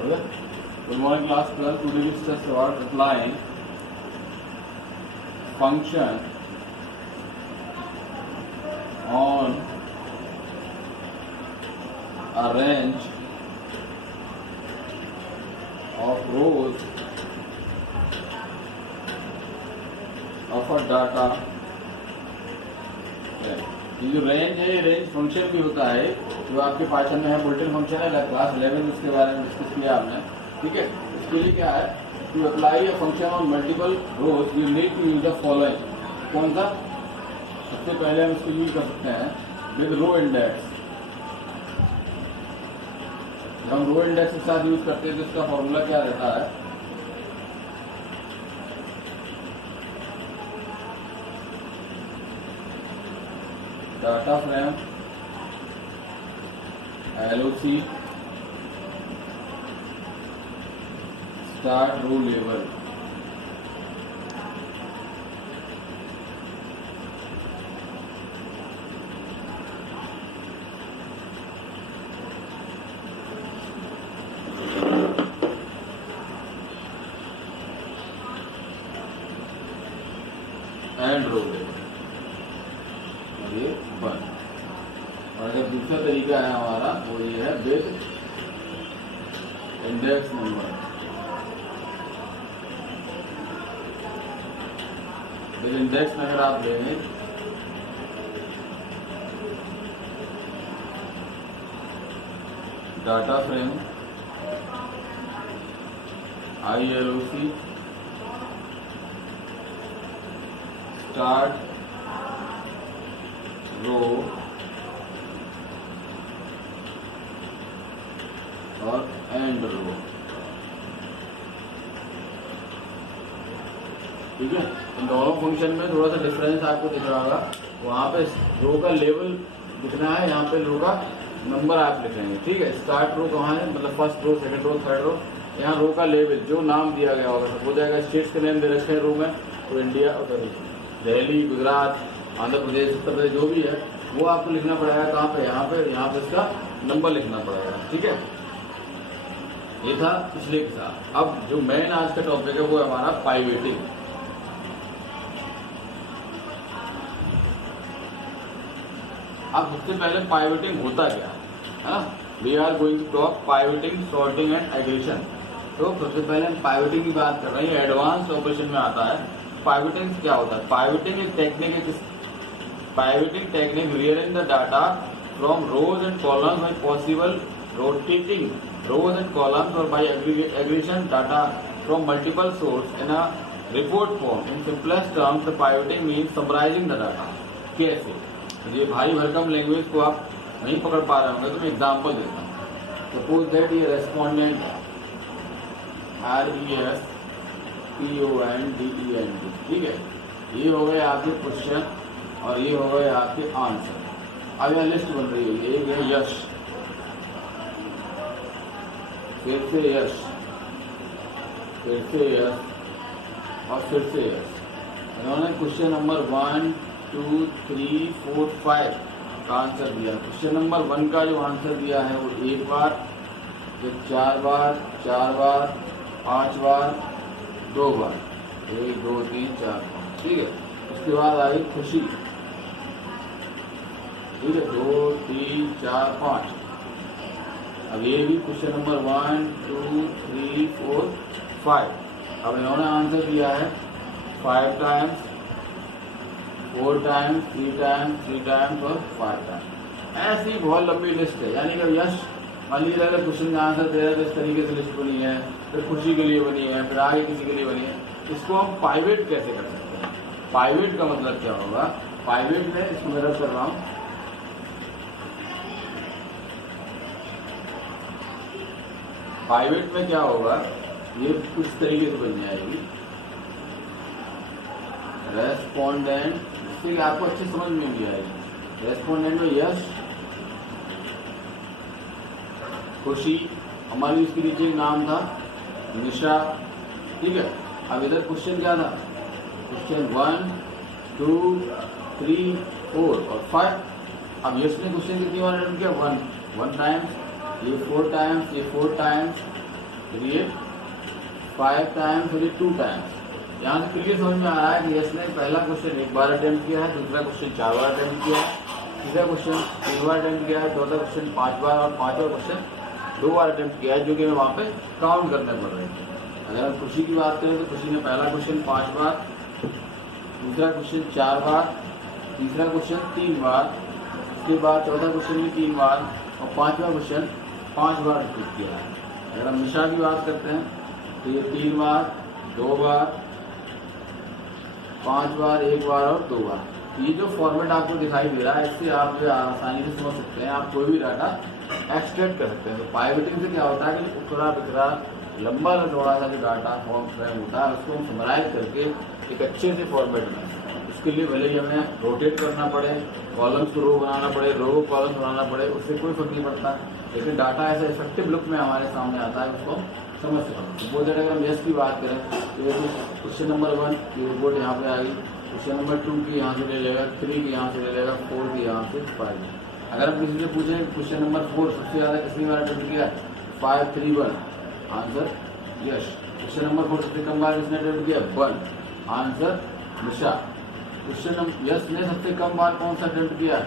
Okay? Good morning, class 12. Today we discuss about applying function on a range of rows of a data. ये जो range है, ये range function भी होता है जो आपके पाइथन में है, बुलेटिन फंक्शन है, क्लास 11 में उसके बारे में डिस्कस किया आपने. ठीक है, इसके लिए क्या है, to apply a function on multiple rows you need to use the following. कौन सा? सबसे पहले हम इसको यूज कर सकते हैं विद रो इंडेक्स. जब हम रो इंडेक्स के साथ यूज करते हैं तो इसका फॉर्मूला क्या रहता है? Data frame LOC start row level. End row level ये वन. और अगर दूसरा तरीका है हमारा वो ये है with index number. With index में अगर आप लेंगे data frame ILOC start row और एंड रो. ठीक है, इन दोनों फंक्शन में थोड़ा सा डिफरेंस आपको दिख रहा होगा. वहां पे रो का लेवल लिखना है, यहाँ पे रो का नंबर आप लिखेंगे. ठीक है, स्टार्ट रो कहाँ है, मतलब first row, second row, third row. यहाँ रो का लेवल जो नाम दिया गया होगा, हो जाएगा स्टेट्स के नेम दे रखे हैं रो में, तो इंडिया, दिल्ली, गुजरात, आंध्र प्रदेश, उत्तर प्रदेश, जो भी है वो आपको लिखना पड़ेगा. कहाँ पे? यहाँ पे इसका नंबर लिखना पड़ेगा. ठीक है, ये था पिछले के साथ. अब जो मेन आज का टॉपिक है वो है हमारा पाइवेटिंग. अब सबसे पहले पाइवेटिंग होता क्या है ना? We are going to talk pivoting, sorting and aggregation. तो सबसे पहले हम पाइवेटिंग की बात कर रहे हैं. एडवांस ऑपरेशन में आता है. पाइवेटिंग क्या होता है? पाइवेटिंग एक technique rearing the data from rows and columns by possible rotating rows and columns or by aggregation data from multiple sources in a report form. In simplest terms, the pivoting means summarizing the data. कैसे? ये भारी भरकम language को आप नहीं पकड़ पा रहे होंगे तो मैं एग्जांपल देता हूँ. सपोज दैट ये रेस्पोंडेंट RESPONDENT. ठीक है, ये हो गए आपके क्वेश्चन और ये हो गए आपके आंसर. अब यहाँ लिस्ट बन रही है. एक है यश, फिर से यश, फिर से यश और फिर से यश. इन्होंने क्वेश्चन नंबर 1, 2, 3, 4, 5 का आंसर दिया. क्वेश्चन नंबर 1 का जो आंसर दिया है वो एक बार, फिर 4 बार, 4 बार, 5 बार, 2 बार, 1, 2, 3, 4, 5. ठीक है, उसके बाद आई खुशी. ठीक है, 2, 3, 4, 5. अब ये भी क्वेश्चन नंबर 1, 2, 3, 4, 5. अब इन्होंने आंसर दिया है 5 टाइम्स, 4 टाइम्स, 3 टाइम्स, 3 टाइम्स और 5 टाइम्स. ऐसी बहुत लंबी लिस्ट है. यानी कि यश मान लीजिए अगर क्वेश्चन का आंसर दे रहा है तो इस तरीके से लिस्ट बनी है, फिर खुशी के लिए बनी है, फिर आगे किसी के लिए बनी है. इसको हम पाइवेट कैसे कर सकते हैं? पाइवेट का मतलब क्या होगा? पाइवेट में इसको मैं रख कर रहा हूँ. पाइवेट में क्या होगा, ये कुछ तरीके से बन जाएगी. रेस्पोंडेंट, इससे आपको अच्छी समझ में भी आएगी. रेस्पोंडेंट में यश, खुशी, हमारी उसके नीचे एक नाम था निशा. ठीक है, अब इधर क्वेश्चन क्या था? क्वेश्चन 1, 2, 3, 4 और 5. अब इसने क्वेश्चन कितनी बार अटेम्प्ट किया? 1 टाइम्स, ये 4 टाइम्स, ये 4 टाइम्स, क्रिएट 5 टाइम्स और ये 2 टाइम्स। यहाँ से क्लियर समझ में आ रहा है कि यस ने पहला क्वेश्चन 1 बार अटेम्प्ट किया है, दूसरा क्वेश्चन 4 बार अटेम्प्ट किया है, तीसरा क्वेश्चन 3 बार अटेम्प्ट किया है, चौथा क्वेश्चन 5 बार और पांचवा क्वेश्चन 2 बार अटेम्प्ट किया है, जो कि हमें वहाँ पे काउंट करने पड़ रहे थे। अगर हम खुशी की बात करें तो खुशी ने पहला क्वेश्चन 5 बार, दूसरा क्वेश्चन 4 बार, तीसरा क्वेश्चन 3 बार, उसके बाद चौथा क्वेश्चन भी 3 बार और पांचवा क्वेश्चन 5 बार रिपीट किया है। अगर हम निशा की बात करते हैं तो ये 3 बार, 2 बार, 5 बार, 1 बार और 2 बार। ये जो फॉर्मेट आपको दिखाई दे रहा है, इससे आप जो आसानी से समझ सकते हैं, आप कोई भी डाटा एक्सट्रैक्ट कर सकते हैं। तो पाइवटिंग से क्या होता है कि उतरा बिखरा लंबा चौड़ा सा जो डाटा फॉर्म फ्रेम होता है उसको हम समराइज करके एक अच्छे से फॉर्मेट में, उसके लिए भले ही हमें रोटेट करना पड़े, कॉलम्स को रो बनाना पड़े, रो को कॉलम्स बनाना पड़े, उससे कोई फर्क नहीं पड़ता, लेकिन डाटा ऐसे इफेक्टिव लुक में हमारे सामने आता है, उसको समझ सकते हैं। सपोज दैट अगर हम यस की बात करें तो क्वेश्चन नंबर 1 की रिपोर्ट यहाँ पे आ गई, क्वेश्चन नंबर 2 की यहाँ से ले लेगा, 3 की यहाँ से ले लेगा, 4 की यहाँ से 5। अगर हम किसी से पूछें क्वेश्चन नंबर 4 सबसे ज्यादा कितनी बार अटेम्प्ट किया, 5, 3, 1, आंसर यश। क्वेश्चन नंबर 4 सबसे कम बार किसने अटेम्प्ट किया, 1, आंसर निशा। क्वेश्चन यश ने सबसे कम बार कौन सा अटेम्प्ट किया,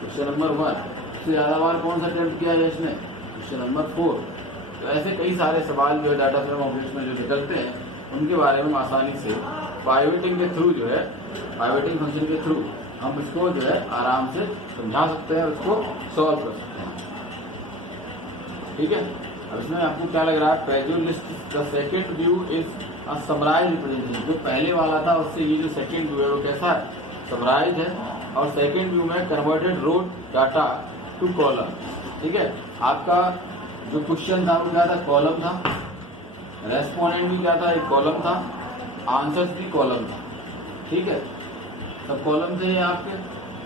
क्वेश्चन नंबर 1। सबसे ज्यादा बार कौन सा अटेम्प्ट किया यश ने, क्वेश्चन नंबर 4। तो ऐसे कई सारे सवाल जो है डाटा फ्रेम ऑब्जेक्ट्स में जो निकलते हैं, उनके बारे में आसानी से पाइवटिंग के थ्रू जो है, पाइवटिंग फंक्शन के थ्रू हम इसको जो है आराम से समझा सकते हैं, उसको सॉल्व कर सकते हैं। ठीक है, अब इसमें आपको क्या लग रहा है, presume list the second view is a summarised representation. जो पहले वाला था उससे ये जो सेकंड व्यू है वो कैसा है, समराइज्ड है, और सेकंड व्यू में converted row data to column. ठीक है, आपका जो क्वेश्चन था वो क्या था, कॉलम था, रेस्पोंडेंट भी क्या था, एक कॉलम था, आंसर्स भी कॉलम था। ठीक है, सब कॉलम थे आपके।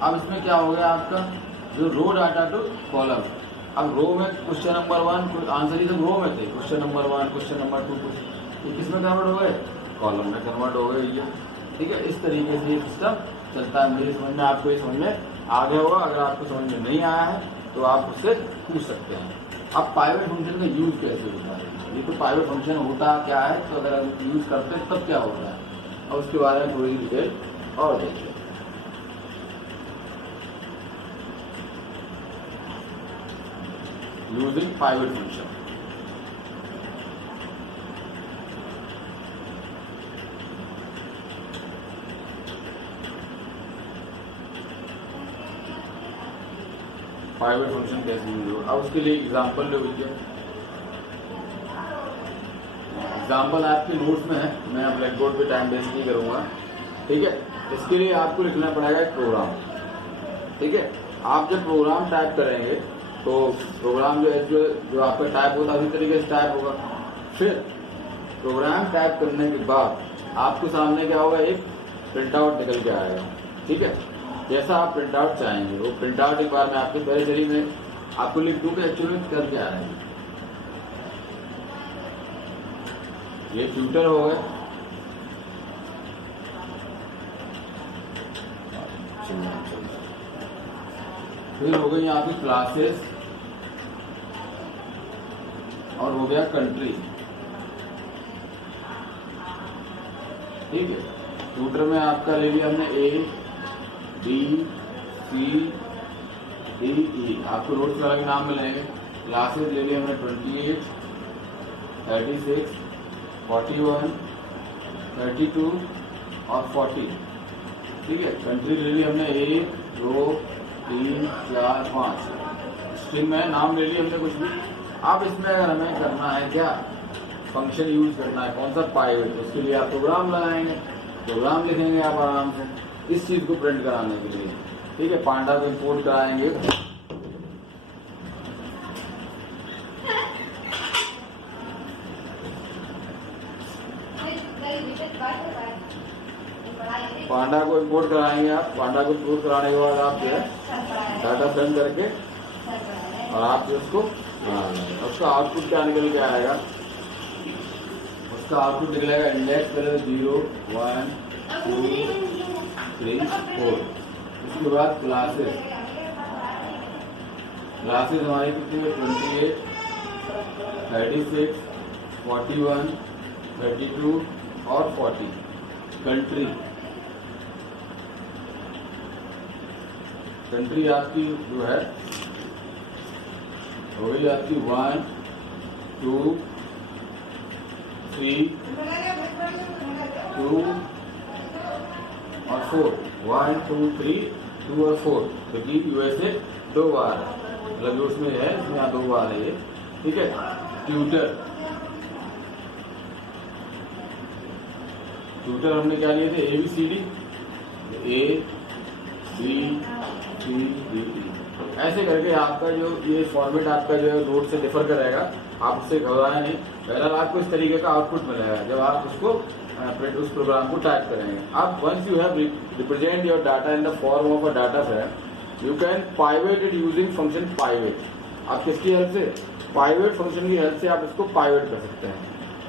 अब इसमें क्या हो गया, आपका जो रो डाटा टू कॉलम। अब रो में क्वेश्चन नंबर 1 आंसर ही सब रो में थे, क्वेश्चन नंबर 1, क्वेश्चन नंबर 2, ये किस में कन्वर्ट हो गए, कॉलम में कन्वर्ट हो गए ये। ठीक है, इस तरीके से ये सिस्टम चलता है। मेरी समझ में आपको ये समझ में आ गया होगा। अगर आपको समझ में नहीं आया है तो आप उससे पूछ सकते हैं। अब पाइवट फंक्शन का यूज कैसे होता है, ये तो पाइवट फंक्शन होता क्या है, तो अगर हम यूज करते हैं तब क्या होता है, और उसके बारे में थोड़ी डिटेल और देखते हैं। Using pivot function. Pivot function कैसे यूज हो, अब उसके लिए एग्जाम्पल ले लीजिए। एग्जाम्पल आपके नोट्स में है, मैं ब्लैक बोर्ड पे टाइम वेस्ट नहीं करूंगा। ठीक है, इसके लिए आपको लिखना पड़ेगा एक प्रोग्राम। ठीक है, आप जब प्रोग्राम टाइप करेंगे तो प्रोग्राम जो आपका टाइप होता है उसी तरीके से टाइप होगा। फिर प्रोग्राम टाइप करने के बाद आपके सामने क्या होगा, एक प्रिंट आउट निकल के आएगा। ठीक है, जैसा आप प्रिंट आउट चाहेंगे वो प्रिंट आउट एक बार मैं आपके पहले चलिए मैं आपको लिख दूं कि एक्चुअली करके आ रहे हैं। ये ट्यूटर हो गए, फिर हो गई यहाँ की क्लासेस, और हो गया कंट्री। ठीक है, ट्यूटर में आपका ले लिया हमने A, B, C, D, E। आपको नोट्स वाला के नाम मिलेंगे। क्लासेस ले लिए हमने 28, 36, 41, 32 और 40। ठीक है, कंट्री ले ली हमने 1, 2, 3, 4, 5। स्ट्रिंग में नाम ले लिया हमने कुछ भी। अब इसमें अगर हमें करना है क्या, फंक्शन यूज करना है, कौन सा पाइवट, उसके लिए आप प्रोग्राम लगाएंगे, प्रोग्राम लिखेंगे आप आराम से इस चीज को प्रिंट कराने के लिए। ठीक है, पांडा को इंपोर्ट कराएंगे, पांडा को इंपोर्ट कराएंगे आप। पांडा को इंपोर्ट कराने के बाद आप जो है डाटा फ्रेम करके और आप जो उसको उसका आउटपुट क्या निकल के आएगा, उसका आउटपुट निकलेगा इंडेक्स करें 0, 1, 2, 3, 4। उसके बाद क्लासेस, क्लासेस हमारी कितनी है, 28, 36, 41, 32 और 40। कंट्री आपकी जो है हो गई आपकी 1, 2, 3, 2 और 4। 1, 2, 3, 2 और 4, क्योंकि यूएसए 2 बार है, मतलब जो उसमें है इसमें यहाँ 2 बार है ये, ठीक है। ट्यूटर हमने क्या लिए थे, ABCD, ABCD, ऐसे करके आपका जो ये फॉर्मेट आपका जो है नोट से डिफर करेगा। आप उससे घबराए नहीं, पहला आपको इस तरीके का आउटपुट मिलेगा जब आप उसको उस प्रोग्राम को टाइप करेंगे। अब once you have represent your data in the form of a data frame, you can pivot it using function pivot. आप किसकी हेल्प से, पाइवेट फंक्शन की हेल्प से आप इसको पाइवेट कर सकते हैं,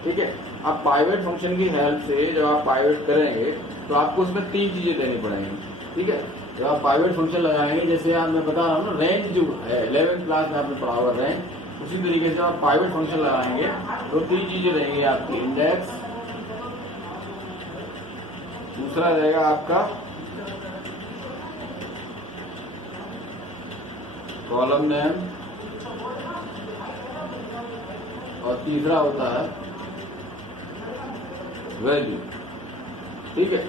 ठीक है। आप पाइवेट फंक्शन की हेल्प से जब आप पाइवेट करेंगे तो आपको उसमें 3 चीजें देनी पड़ेंगी, ठीक है। जब आप पाइवेट फंक्शन लगाएंगे, जैसे आप मैं बता रहा हूँ ना, रेंज जो है 11th क्लास में आपने पढ़ा हुआ रेंज, उसी तरीके से आप पाइवेट फंक्शन लगाएंगे तो 3 चीजें रहेंगी आपकी, इंडेक्स, दूसरा रहेगा आपका कॉलम नेम, और तीसरा होता है वैल्यू, ठीक है।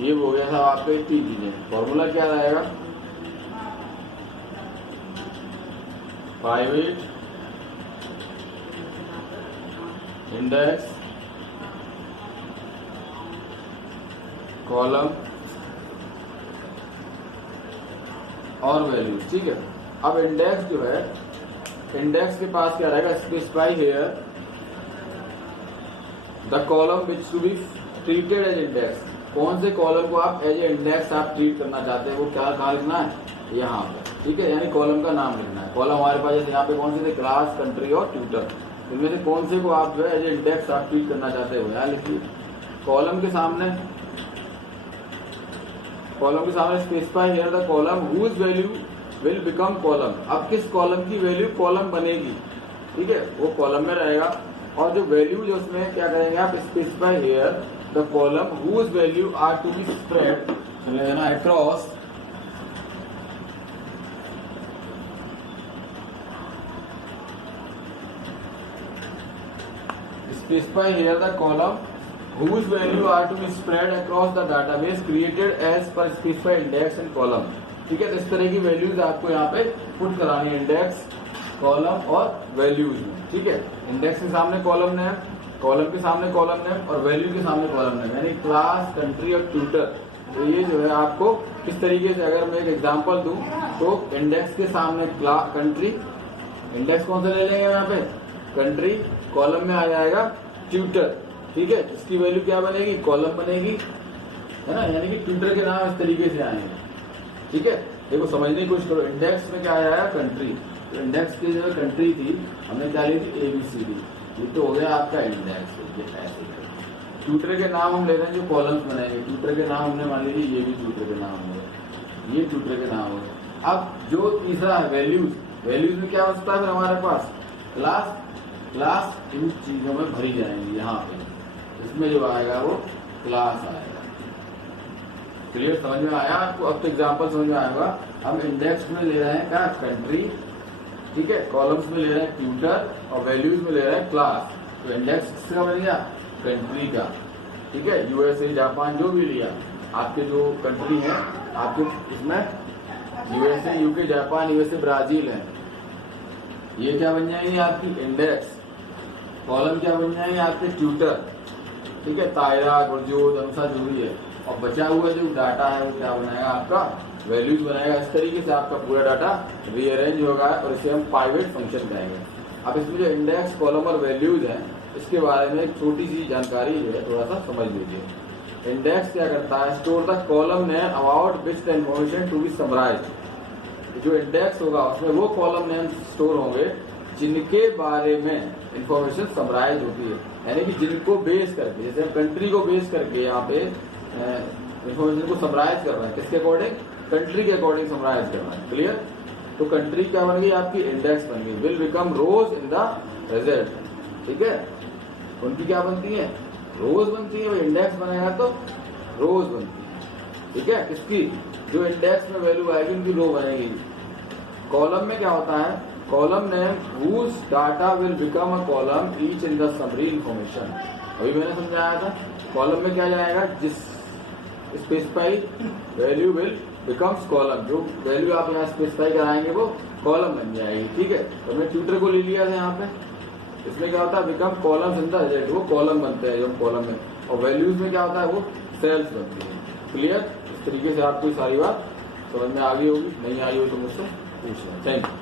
ये हो गया था आपके 3 चीजें। फॉर्मूला क्या रहेगा, प्राइवेट, इंडेक्स, कॉलम और वैल्यू, ठीक है। अब इंडेक्स जो है, इंडेक्स के पास क्या रहेगा, specify here the column which to be treated as index. कौन से कॉलम को आप एज ए इंडेक्स आप ट्रीट करना चाहते हैं, वो क्या कहाँ लिखना है, यहाँ पे, ठीक है। यानी कॉलम का नाम लिखना है। कॉलम हमारे पास जैसे यहाँ पे कौन से थे, क्लास, कंट्री और ट्यूटर, इनमें से कौन से को आप जो है एज ए इंडेक्स आप ट्रीट करना चाहते हो, यहाँ लिखिए। कॉलम के सामने specify here the column whose value will become column. अब किस कॉलम की वैल्यू कॉलम बनेगी, ठीक है, वो कॉलम में रहेगा। और जो वैल्यू जो उसमें क्या करेंगे आप, specify here the column whose values are to be spread across specify here the column whose value are to be spread across the database created as per specified index and column, ठीक है। तो इस तरह की values आपको यहाँ पे put करानी है, इंडेक्स, कॉलम और वैल्यूज में, ठीक है। इंडेक्स के सामने कॉलम नेम, कॉलम के सामने कॉलम नेम और वैल्यू के सामने कॉलम नेम, यानी क्लास, कंट्री और ट्यूटर। तो ये जो है आपको किस तरीके से, अगर मैं एक एग्जांपल दूं तो इंडेक्स के सामने कंट्री, इंडेक्स कौन सा ले लेंगे यहाँ पे, कंट्री, कॉलम में आ जाएगा ट्यूटर, ठीक है। इसकी वैल्यू क्या बनेगी, कॉलम बनेगी, है ना, यानी कि ट्यूटर के नाम इस तरीके से आएंगे, ठीक है। देखो समझने की कोशिश करो, इंडेक्स में क्या आया, कंट्री, तो इंडेक्स की जो कंट्री थी हमने क्या ली थी, ABCD, ये तो हो गया आपका इंडेक्स। ऐसे ट्यूटर के नाम हम ले रहे हैं जो कॉलम्स बनाएंगे, ट्यूटर के नाम हमने मान लीजिए, ये भी ट्यूटर के नाम हो गए, ये ट्यूटर के नाम हो गए। अब जो तीसरा है वैल्यूज, वैल्यूज में क्या बचता है फिर हमारे पास, क्लास इन चीजों में भरी जाएंगी, यहाँ पे इसमें जो आएगा वो क्लास आएगा। क्लियर, समझ में आया आपको, अब तो एग्जांपल समझ में आएगा। हम इंडेक्स में ले रहे हैं क्या, कंट्री, ठीक है, कॉलम्स में ले रहे हैं ट्यूटर और वैल्यूज में ले रहे हैं क्लास। तो इंडेक्स किसका बन गया, कंट्री का, ठीक है। यूएसए, जापान, जो भी लिया आपके जो कंट्री है आपके, इसमें USA, UK, Japan, USA, Brazil है, ये क्या बन जाएंगे आपकी इंडेक्स। कॉलम क्या बन जाएंगे आपके ट्यूटर, ठीक है, तायरा, गुरजोत, अनुसार जो भी है। और बचा हुआ जो डाटा है वो क्या बनाएगा आपका, वैल्यूज बनाएगा। इस तरीके से आपका पूरा डाटा रीअरेंज होगा और इसे हम पाइवेट फंक्शन कहेंगे। अब इसमें जो इंडेक्स, कॉलम और वैल्यूज हैं, इसके बारे में एक छोटी सी जानकारी जो है थोड़ा सा समझ लीजिए। इंडेक्स क्या करता है, store the column name about which the information to be summarized. जो इंडेक्स होगा उसमें वो कॉलम नेम स्टोर होंगे जिनके बारे में इंफॉर्मेशन समराइज होती है, यानी कि जिनको बेस करके, जैसे हम कंट्री को बेस करके यहाँ पे इंफॉर्मेशन को समराइज कर रहे हैं, किसके अकॉर्डिंग, कंट्री के अकॉर्डिंग समराइज कर रहे हैं। क्लियर, तो कंट्री क्या बन गई आपकी, इंडेक्स बन गई। Will become rows in the result, ठीक है। उनकी क्या बनती है, रोज बनती है। इंडेक्स बनेगा तो रोज बनती है, ठीक है। किसकी, जो इंडेक्स में वैल्यू आएगी उनकी रो बनेगी। कॉलम में क्या होता है, column name whose data will become a column each in the summary information. अभी मैंने समझाया था, कॉलम में क्या जाएगा, जिस specified value will becomes column, जो वैल्यू आप यहाँ स्पेसिफाई कराएंगे वो कॉलम बन जाएगी, ठीक है। तो हमने ट्यूटर को ले लिया था यहाँ पे, इसमें क्या होता है, become columns in the result, वो कॉलम बनते हैं जो कॉलम में, और वैल्यूज में क्या होता है, वो सेल्स बनती है। क्लियर, इस तरीके से आपको सारी बात समझ में आ गई होगी, नहीं आई हो तो मुझसे पूछ लें। Thank you.